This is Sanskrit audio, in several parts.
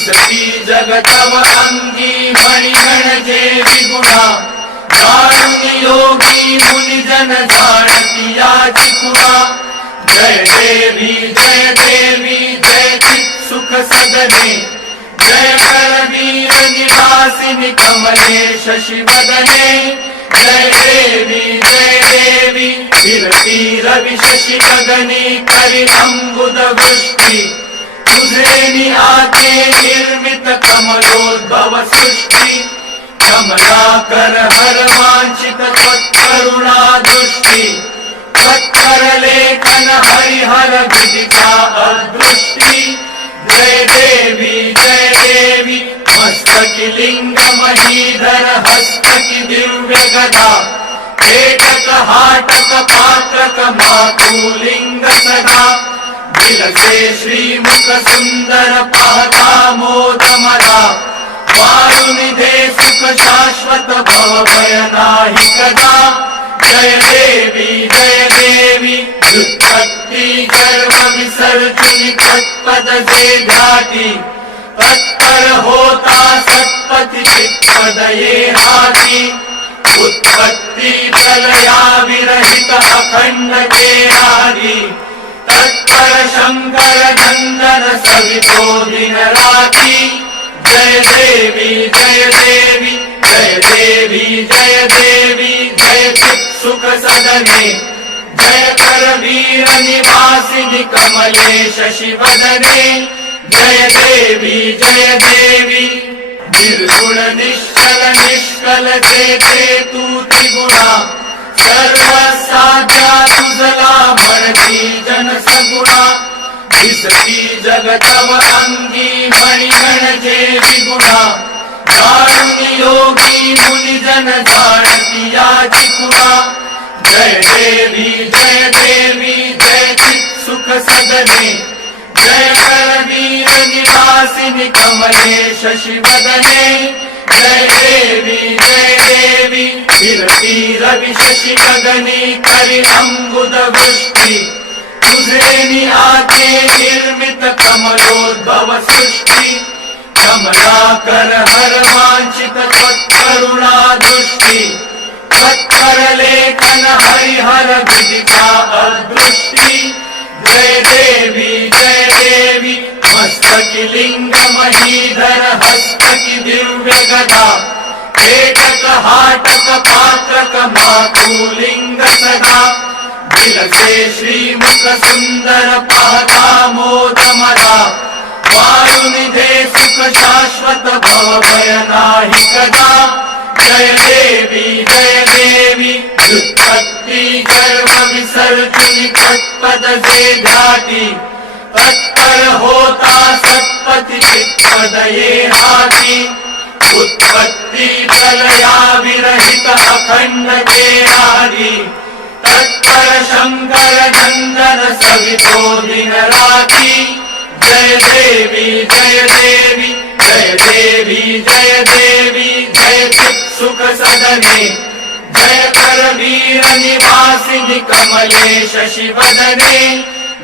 दिसती जगतव अंगी मणी म्हणजे विगुणा जाणून योगी मुनिजन जाणती याची खुणा जय देवी जय देवी जय सुख सदने। जय करवीर निवासिनी कमले शशिवदने जय देवी जय देवी रवि शशि गगनी नि आते निर्मित कमलोद्भव सृष्टी। कमलाकर हर वांछित करुणा दृष्टी। त्वत्कर लेखन हरिहर विदिता अदृष्टी। जय देवी जय देवी मस्तकी लिंग महीधर हस्तकी दिव्य गदा। पेटक हाटक पात्रक दिलसे श्रीमुख कदा जय देवी जय देवी व्युत्पत्ती गर्व विसर्जनी तत्पद जे घाटी। तत्पर होता सत्पथि चित्पद ये हाती उत्पत्ती प्रलया विरहित अखंड के आदी तत्पर शंकर नंदन सवितो दिन राती जय देवी जय देवी जय देवी जय देवी जय चित सुख सदने जय कर वीर निवासिनी कमले शशि वदने जय देवी जय देवी निर्गुण निष्कल जेते तू त्रिगुणा सर्व साध्या तुझला म्हणती जन सगुणा दिसती जगतव अंगी मणी म्हणजे विगुणा जाणून योगी मुनिजन जाणती याची खुणा जय देवी जय देवी जय चित सुख सदने जय करवीर निवासिनी कमले शशि वदने जय देवी जय निर्मित कमलोद्भव सृष्टी कमलाकर हर वांछित करुणा दृष्टी त्वत्कर लेखन हरिहर विदिता अदृष्टी जय देवी जय देवी मस्तकी लिंग महीधर हस्तकी दिव्य गदा पेटक हाटक पात्रक वारुणी दे सुख शाश्वत भव भय नाही कदा जय देवी जय देवी व्युत्पत्ती गर्व विसर्जनी तत्पद जे घाटी चित्पद ये हाती। उत्पत्ती प्रलया विरहित अखंड के आदी। तत्पर शंकर नंदन सवितो दिन राती जय देवी जय देवी जय देवी जय देवी जय सुख सदने। जय कर निवासिनी कमले शशि वदने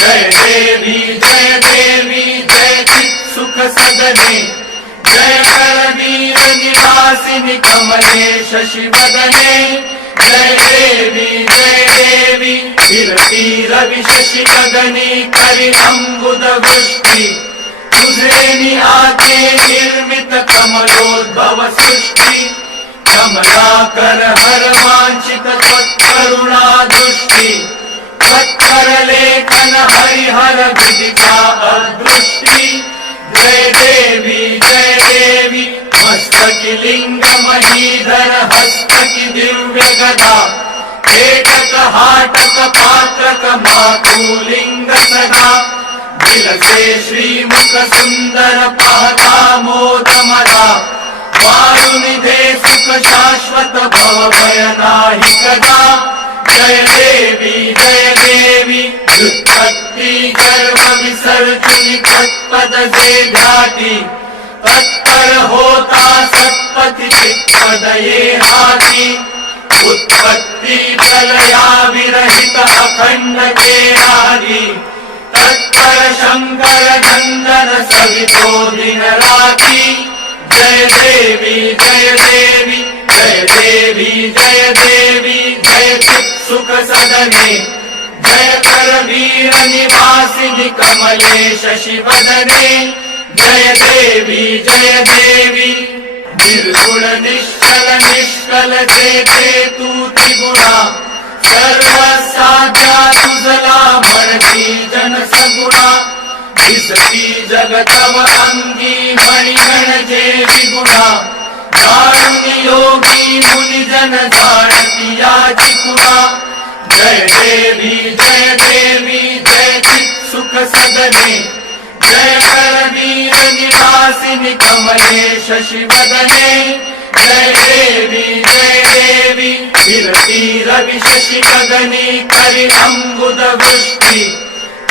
जय देवी जय देवी जय सुख सदने जय करवीर निवासिनी कमले शशि वदने जय देवी जय देवी फिरती रवि शशि गगनी करी अम्बुद वृष्टी। तुझे नि आते निर्मित कमलोद्भव सृष्टी। कमलाकर हर विदिता अदृष्टी। जय देवी जय देवी। हस्तकी दिव्य गदा हेटक हाटक पात्रक मातुलिंग सदा विलसे श्रीमुख सुंदर पाहता सुख शाश्वत भव भय नाही कदा जय देवी जय देवी व्युत्पत्ती गर्भ विसर्जनी तत्पद जे घाटी। तत्पर होता सत्पथि चित्पद ये हाती उत्पत्ती प्रलया विरहित अखंड केरारी तत्पर शंकर नंदन सवितो दिन राती जय देवी जय देवी जय देवी जय देवी जय सुख सदने निवासिनि कमले शशिवदने। जय देवी जय देवी निर्गुण निश्चल निष्कल जेते तू त्रिगुणा सर्व साध्या तुझला म्हणती जन सगुणा दिसती जगतव अंगी मणिगण जे विगुणा। जाणून योगी मुनिजन जाणती याची कुणा जय देवी जय देवी जय सुख सदने। जय करवीर निवासिनि कमले शशिवदने जय देवी जय देवी विरती रवि शशि गगनी करि अम्बुद वृष्टि।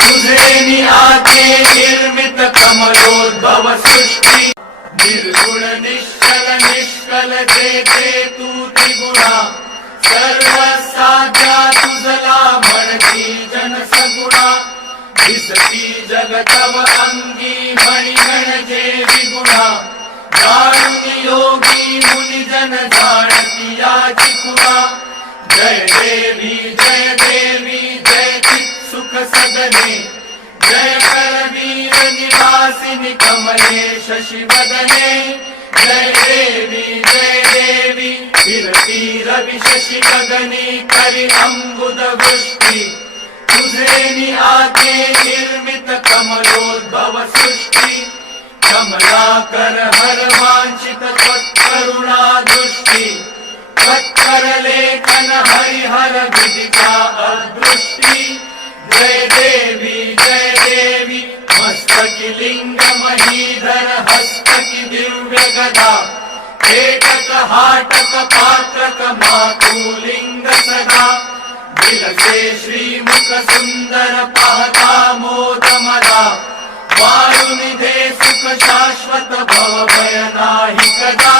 तुझे नि आते निर्मित कमलोद्भव सृष्टि। निर्गुण निश्चल निष्कल जेते तू त्रिगुणा सर्व साध्या तुझला म्हणती जन सगुणा दिसती जगतव अंगी मणिगण जे म्हणजे विगुणा. जाणून योगी मुनिजन जाणती याची कुणा. जय देवी जय देवी जय चित् सुख सदने. जय करवीर निवासिनि कमले शशिवदने जय देवी जय देवी विरती रवि शशि गगनी करि अम्बुद वृष्टि तुझे नि आते निर्मित कमलोद्भव सृष्टि कमलाकर हर वांछित त्वत्करुणा दृष्टि त्वत्कर लेखन हरिहर विदिता अदृष्टि। जय देवी जय देवी मस्तकि लिंग महीधर हस्तकि दिव्य एकक हाटक पात्रक मातुलिंग सदा। विलसे श्रीमुख सुंदर पाहता मोद मदा वारुनिधे सुख शाश्वत भव भय नाही कदा।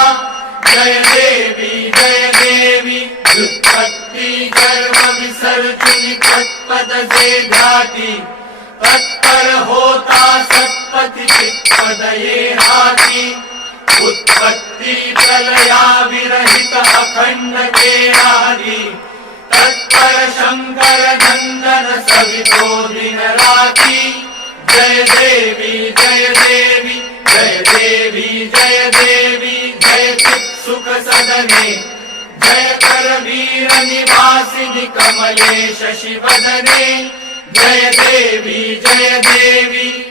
जय देवी जय देवी व्युत्पत्ती गर्भ विसर्जनी तत्पद जे घाटी। तत्पर होता सत्पथि चित्पद ये हाती उत्पत्ती प्रलया विरहित अखंड केरारी तत्पर शंकर नंदन सवितो दिन राती जय देवी जय देवी जय देवी जय देवी जय सुख सदने जय कर निवासिनि कमले शशिवदने जय देवी जय देवी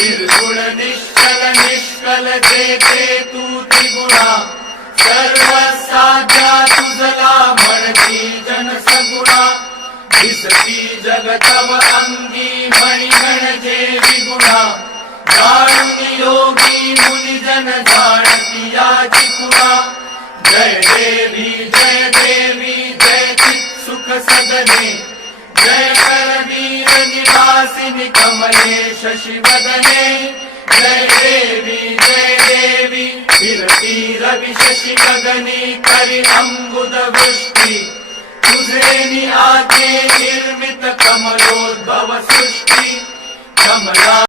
निर्गुण निश्चल निष्कल जेते तू त्रिगुणा. सर्व साध्या तुझला म्हणती जन सगुणा दिसती जगतव अंगी मणिगण जे विगुणा. जाणून योगी मुनिजन जाणती याची कुणा जय देवी जय देवी जय चित् सुख सदने जय निवासिनि कमले शशिवदने जय देवी जय देवी विरती रवि शशि गगनी करि अम्बुद वृष्टि। तुझे नि आते निर्मित कमलोद्भव सृष्टि। कमला